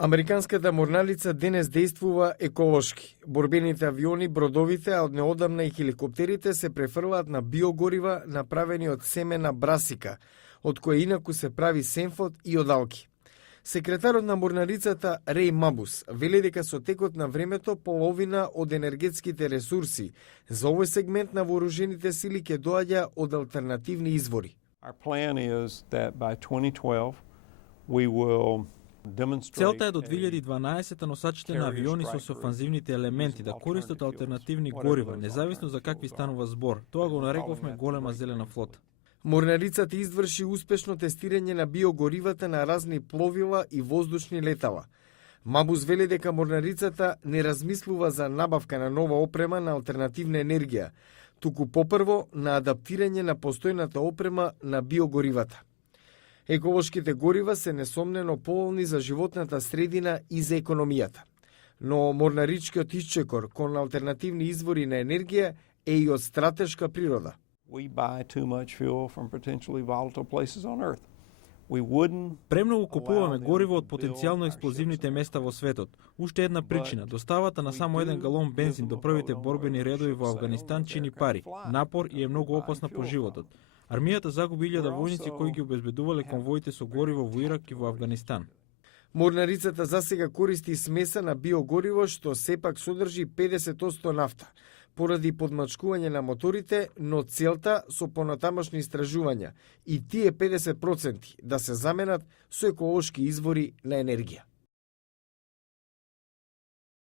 Американската морналица денес действува еколошки. Борбените авиони, бродовите, а од неодамна и хеликоптерите се префрлаат на биогорива направени од семена брасика, од кое инаку се прави сенфот и од алки. Секретарот на морналицата Реј Мабус вели дека со текот на времето половина од енергетските ресурси за овој сегмент на вооружените сили ќе доаѓа од алтернативни извори. Our plan is that by 2012 we will Целта е до 2012 носачите на авиони со офанзивните елементи да користат алтернативни горива, независно за какви станува збор. Тоа го нарековме голема зелена флота. Морналицата изврши успешно тестирање на биогоривата на разни пловила и воздушни летала. Мабус вели дека морналицата не размислува за набавка на нова опрема на алтернативна енергија, туку попрво на адаптирање на постојната опрема на биогоривата. Еколошките горива се несомнено поволни за животната средина и за економијата. Но морнаричкиот исчекор кон алтернативни извори на енергија е и од стратешка природа. we buy too much fuel from potentially volatile places on Earth. We wouldn't Премногу купуваме гориво од потенцијално експлозивните места во светот. Уште една причина, доставата на само 1 галон бензин до првите борбени редови во Афганистан чини пари, напор и е многу опасна по животот. Армијата загуби 1000 војници кои ги обезбедувале конвоите со гориво во Ирак и во Афганистан. Морнарицата засега користи смеса на биогориво што сепак содржи 50% нафта, поради подмачкување на моторите, но целта со понатамошни истражувања и тие 50% да се заменат со еколошки извори на енергија.